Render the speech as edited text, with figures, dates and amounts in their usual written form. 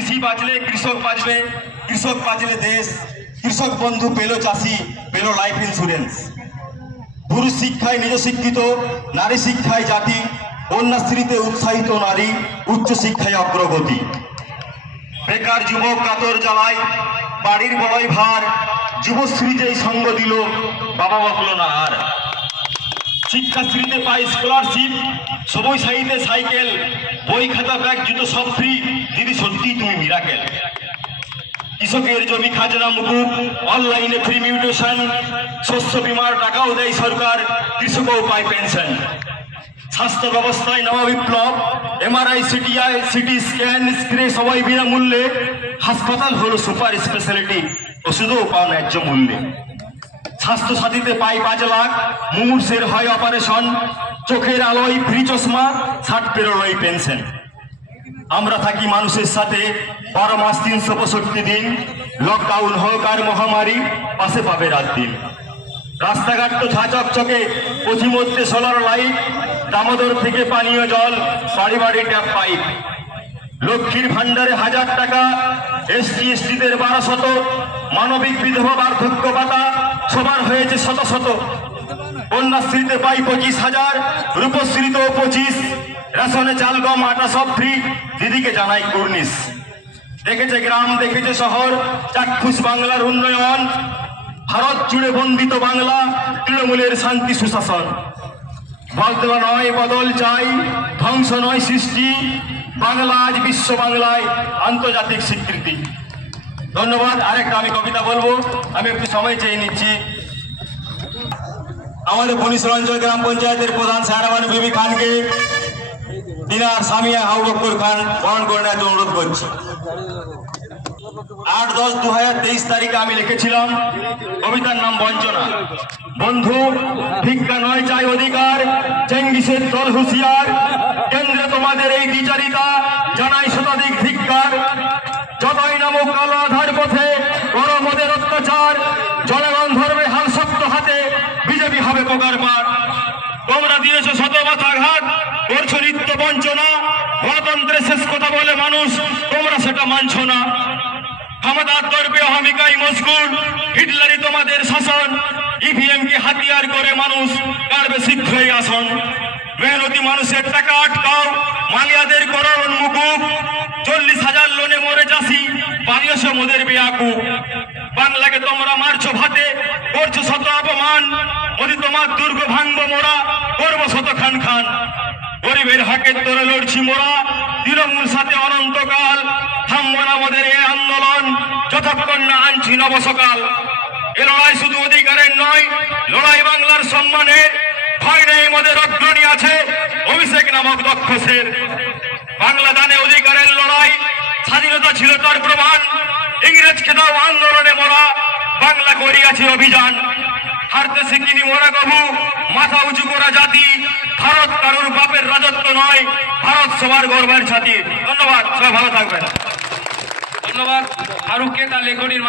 কৃষি বাঁচলে কৃষক বাঁচবে, কৃষক বাঁচলে দেশ। কৃষক বন্ধু পেল চাষি, পেল লাইফ ইন্স্যুরেন্স। পুরুষ শিক্ষায় নিজ শিক্ষিত, নারী শিক্ষায় জাতি, কন্যাশ্রীতে উৎসাহিত নারী, উচ্চ শিক্ষায় অগ্রগতি। বেকার যুবক কাতর জ্বালায়, বাড়ির বড়ই ভার, যুবশ্রী যেই সঙ্গ দিল, বাবা বকলো না আর। শিক্ষাশ্রীতে পাই স্কলারশিপ, সবই সাইতে সাইকেল, বই খাতা ব্যাগ জুতো সব ফ্রি, দিদি সত্যি তুমি মিরাকেল। কৃষকের জমি খাজনা মুকুব, অনলাইনে ফ্রি মিউটেশন, শস্য বিমার টাকাও দেয় সরকার, কৃষকও পায় পেনশন। স্বাস্থ্য ব্যবস্থায় নব বিপ্লব, এমআরআই সিটি স্ক্যান স্প্রে সবাই বিনামূল্যে, হাসপাতাল হলো সুপার স্পেশালিটি, ওষুধও পাও ন্যায্য মূল্যে। স্বাস্থ্য সাথীতে পাই 5 লাখ, মুমূর্ষের হয় অপারেশন, চোখের আলোয় ফ্রি চশমা, 60 পেরোলই পেনশন। আমরা থাকি মানুষের সাথে 12 মাস 365 দিন, লকডাউন হোক আর মহামারী, পাশে পাবে রাত দিন। রাস্তাঘাট তো ঝাঁচকচকে, পথিমধ্যে সোলার লাইট, দামোদর থেকে পানীয় জল, বাড়ি বাড়ি ট্যাপ পাইপ। লক্ষ্মীর ভান্ডারে 1000 টাকা, ST/STদের 1200, মানবিক বিধবা বার্ধক্য ভাতা সবার হয়েছে শত শত। কন্যাশ্রীতে পাই 25,000, রূপশ্রীতেও 25, রেশনে চাল গম আটা সব ফ্রি, দিদিকে জানাই কুর্নিশ। দেখেছে গ্রাম দেখেছে শহর, চাক্ষুষ বাংলার উন্নয়ন, ভারত জুড়ে বন্দিত বাংলা, তৃণমূলের শান্তি সুশাসন। বদলা নয় বদল চাই, ধ্বংস নয় সৃষ্টি, বাংলা আজ বিশ্ব বাংলায় আন্তর্জাতিক স্বীকৃতি। ধন্যবাদ। আরেকটা আমি কবিতা বলবো, আমি একটু সময় চেয়ে নিচ্ছি। আমাদের বনিসরাঞ্চল গ্রাম পঞ্চায়েতের প্রধান সায়রাবানু বিবি খানকে দিনার সামিয়া হাউবক্কর খান বরণ করে নেওয়ার জন্য অনুরোধ করছি। 8-10-2023 তারিখে আমি লিখেছিলাম, কবিতার নাম বঞ্চনা। বন্ধু, ভিক্ষা নয় চাই অধিকার, চেঙ্গিসের দল হুঁশিয়ার, কেন্দ্রে তোমাদের এই বিচারিতা, জানাই শতাধিক ধিক্কার। যতই নামুক কালো আধার পথে, করো মোদের অত্যাচার, জনগণ ধরবে হাল শক্ত হাতে, বিজেপি হবে পোকার পার। তোমরা দিয়েছো শত মাথাঘাত, করছো নিত্য বঞ্চনা, গণতন্ত্রের শেষ কথা বলে মানুষ, তোমরা সেটা মানছো না। ক্ষমতার দর্পে অহমিকাই মশগুল, হিটলারই তোমাদের শাসন, ইভিএম কে হাতিয়ার করে মানুষ কারবে শীঘ্রই আসন। মেহনতি মানুষের টাকা আটকাও, মালিয়াদের করো উন্মুকুব, 40,000 লোনে মরে চাষি, বানিয়েছো মোদের বেয়াকুব। বাংলাকে তোমরা মারছো ভাতে, করছো শত অপমান, যদি তোমার দুর্গ ভাঙবো মোরা, করবো শত খান খান। গরিবের হকের তোরে লড়ছি মোরা, তৃণমূল সাথে অনন্তকাল, থামবো না আমাদের এই আন্দোলন, যতক্ষণ না আনছি নবসকাল। এ লড়াই শুধু অধিকারের নয়, লড়াই বাংলার সম্মানের। ভয় নেই মোদের অগ্রণী আছে অভিষেক নামক দক্ষ শের। বাংলা দানে অধিকারের লড়াই, স্বাধীনতা ছিল তার প্রমাণ, ইংরেজ খেতাও আন্দোলনে মোরা, বাংলা করিয়াছে অভিযান। হারতে শিখিনি মোরা কভু, মাথা উঁচু করা জাতি, ভারত কারুর বাপের রাজত্ব নয়, ভারত সবার গর্বের ছাতি। ধন্যবাদ, সবাই ভালো থাকবেন। ধন্যবাদ ফারুককে তার লেখনীর